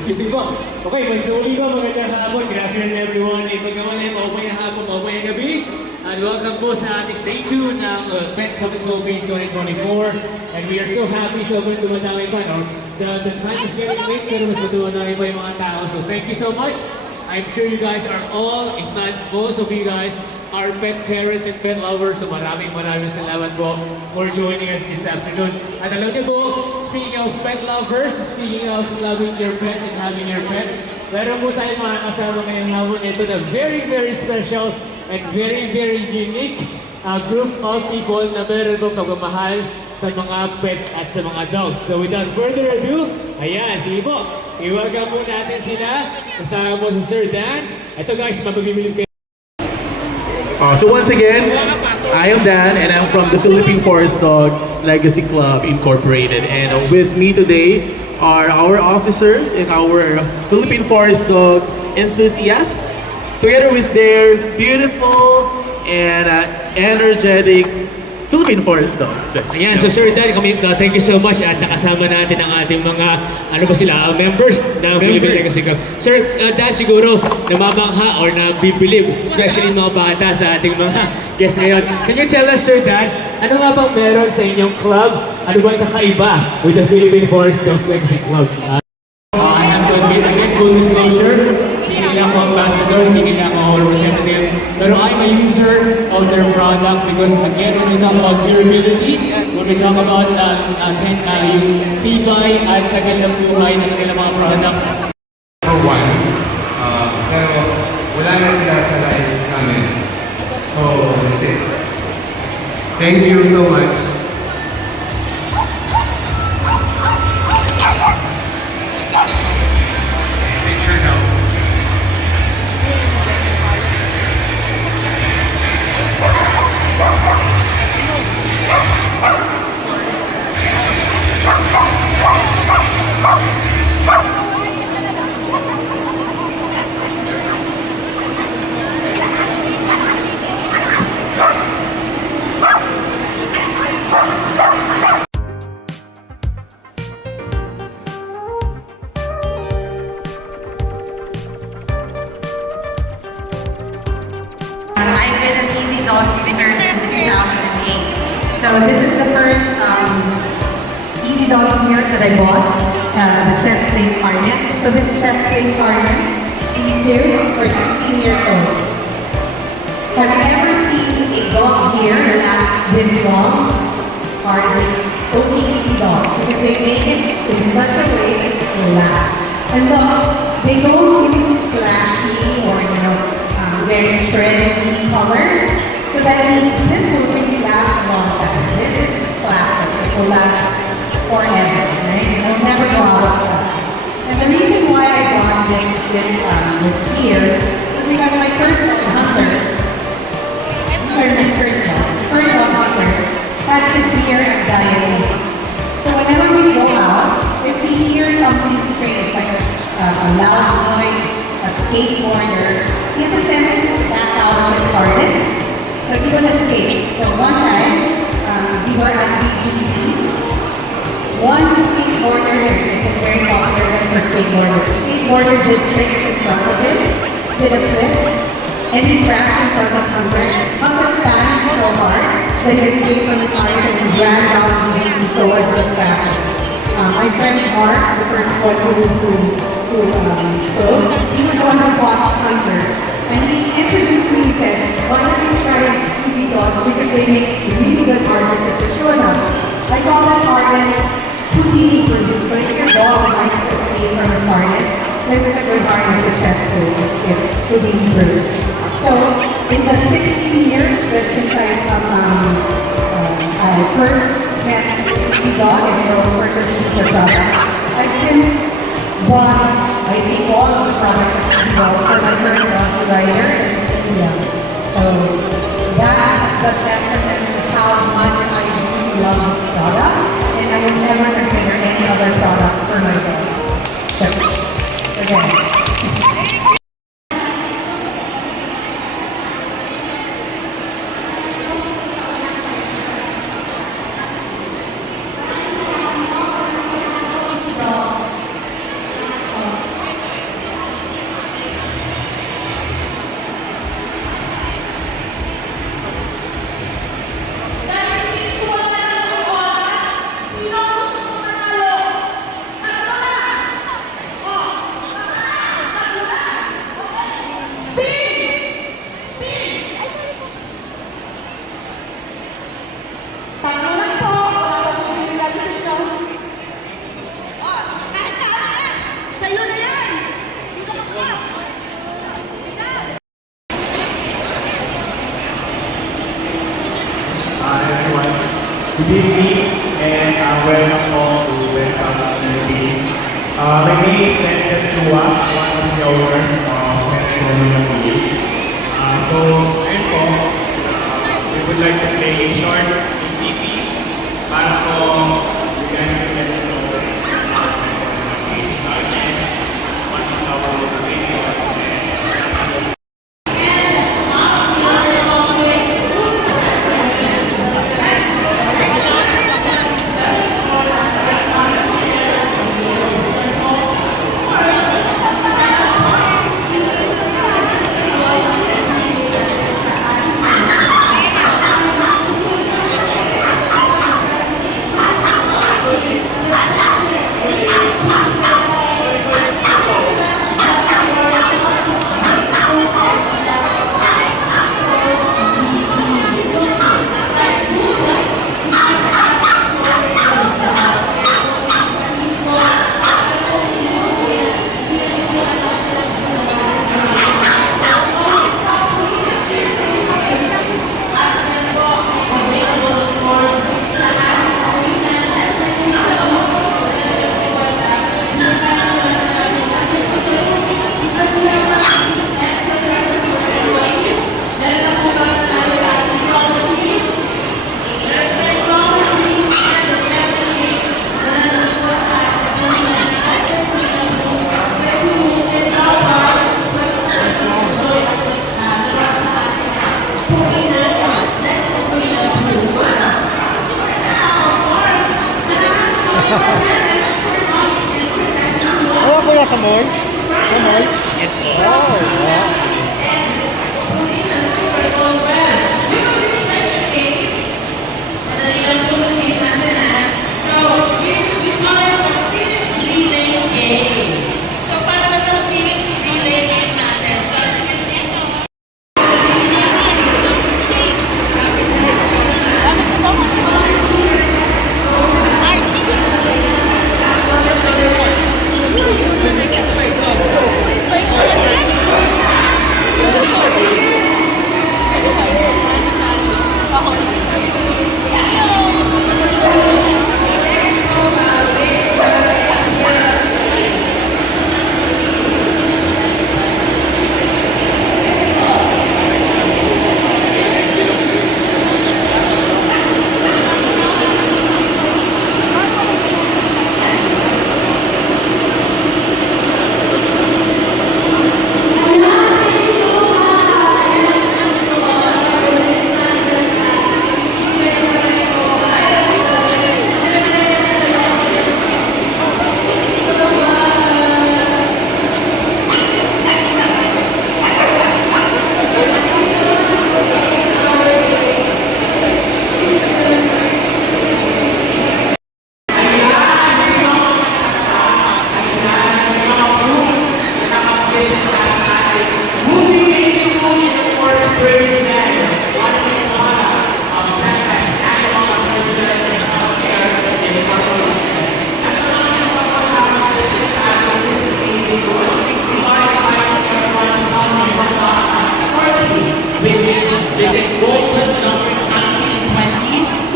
Excuse me po. Okay, magsuli po, magandang hapon. Good afternoon everyone. Ipagkamanin, maupay na hapon, maupay na gabi. And welcome po sa ating day 2 ng Pet Summit Philippines 2024. And we are so happy, sobrang dumadami pa, no? The time is getting late, pero mas dumadami pa yung mga tao. So thank you so much. I'm sure you guys are all, if not most of you guys, are pet parents and pet lovers. So maraming salamat po for joining us this afternoon. At alam niyo po, speaking of pet lovers, speaking of loving your pets and having your pets, meron po tayong mga kasama ngayong hapon ito na very special and very unique group of people na meron pong pagmamahal sa mga pets at sa mga dogs. So without further ado, ayan, sige po, i-welcome po natin sila. Kasama po si Sir Dan. Ito guys, mapabibilib kayo. So once again, I am Dan and I'm from the Philippine Forest Dog Legacy Club Incorporated. And with me today are our officers and our Philippine Forest Dog enthusiasts, together with their beautiful and energetic Philippine Forest Dogs. Ayan, so Sir Dan, thank you so much at nakasama natin ang ating mga, ano ba sila, members ng Philippine Legacy Club. Sir Dan, siguro namamangha or nabibilib, especially mga bata sa ating mga guests ngayon. Can you tell us, Sir Dan, ano nga bang meron sa inyong club? Ano ba ang kakaiba with the Philippine Forest Dogs Legacy Club? I have to admit, again, full disclosure, hindi nila ako ambassador, hindi nila ako representative, pero I'm a user of their product because again, when we talk about durability, when we talk about yung tibay at tagal ng buhay ng kanilang mga products. For one, pero wala na sila sa life namin. So, that's it. Thank you so much. Picture now. I've been an Easy Dog user since 2008. So this is the first Easy Dog here that I bought, the chest plate harness. So this chest plate harness, these two are 16 years old. Have you ever seen a dog here relax this long? Hardly. Only Easy Dog, because they make it in such a way that it relax. And look, they don't use flashy or very trendy colors. So that means this will really last a long time. This is classic. It will last forever, right? It will never go out of style. And the reason why I got this gear was because my first dog hunter, these are my first dogs, my first dog hunter had severe anxiety. So whenever we go out, if we hear something strange, like a loud noise, a skateboarder, he has a tendency to back out of his harness, so he would escape. So one time, we were at BGC. One skateboarder, it was very popular for skateboarders. The skateboarder did tricks in front of him, did a flip, and he crashed in front of Hunter. Hunter panicked so hard that he escaped from his harness and he ran around BGC towards the traffic. My friend Mark, the first one who spoke, he was the one who bought Hunter. And he introduced me, he said, why don't you try Easy Dog, because they make really good harnesses. And sure enough, I call this harness Houdini proof. So if your dog likes to escape from his harness, this is a good harness to chest to. It's Houdini proof. So in the 16 years that since I first met Easy Dog and it was first a feature product, I've since bought, I think, all of the products of Easy Dog for my current dog's rider and India. So that's the testament of how much I really love this product, and I would never consider any other product for my dog. So, again. me and welcome all to West South Philippines. My name is Vincent Chua, one of the owners of Metro Philippines. So, ayun po, we would like to play a short MVP para po you guys can get to know again what is our video.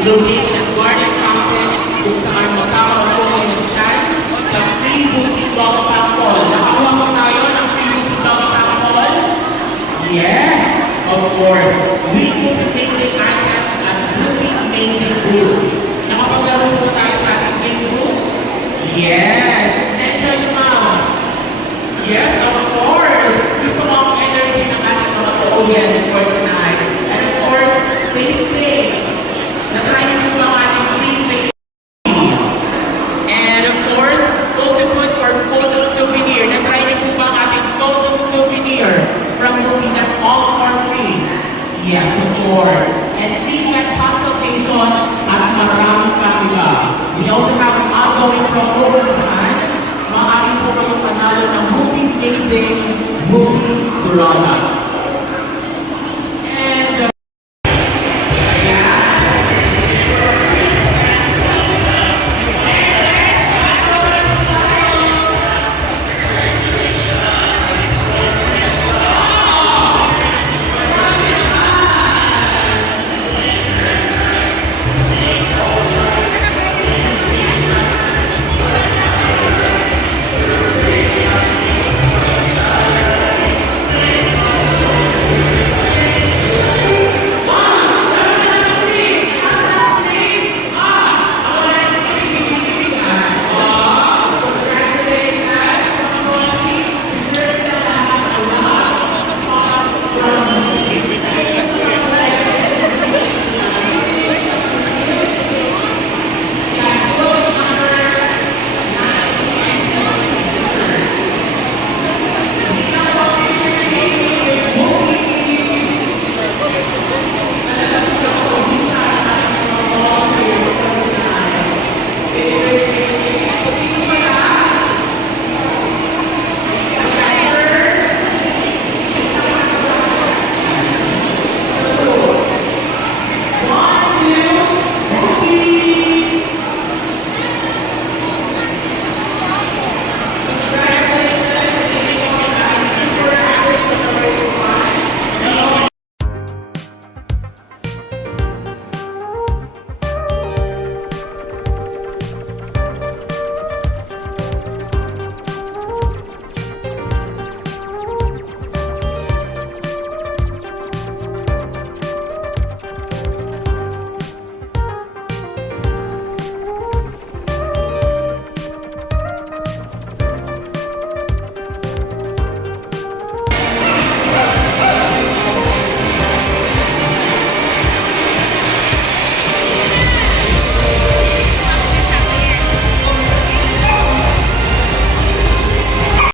Located at Garden Fountain, kung saan magkakaroon po kayo ng chance sa free booking dog sample. Nakakuha po tayo ng free booking dog sample? Yes, of course. We book amazing items at booking amazing booth. Nakapaglaro po tayo sa ating game booth? Yes. Na-enjoy nyo, ma'am? Yes, of course. Gusto mo ang energy ng ating mga audience for tonight. And of course, face paint. Na-try niyo po ang ating free face paint. And of course, photo booth or photo souvenir. Na-try niyo po ba ang ating photo souvenir from movie that's all for free? Yes, of course. And free cat consultation at maraming pa iba. We also have an ongoing promo kung saan maaari po kayong panalo ng movie amazing movie products.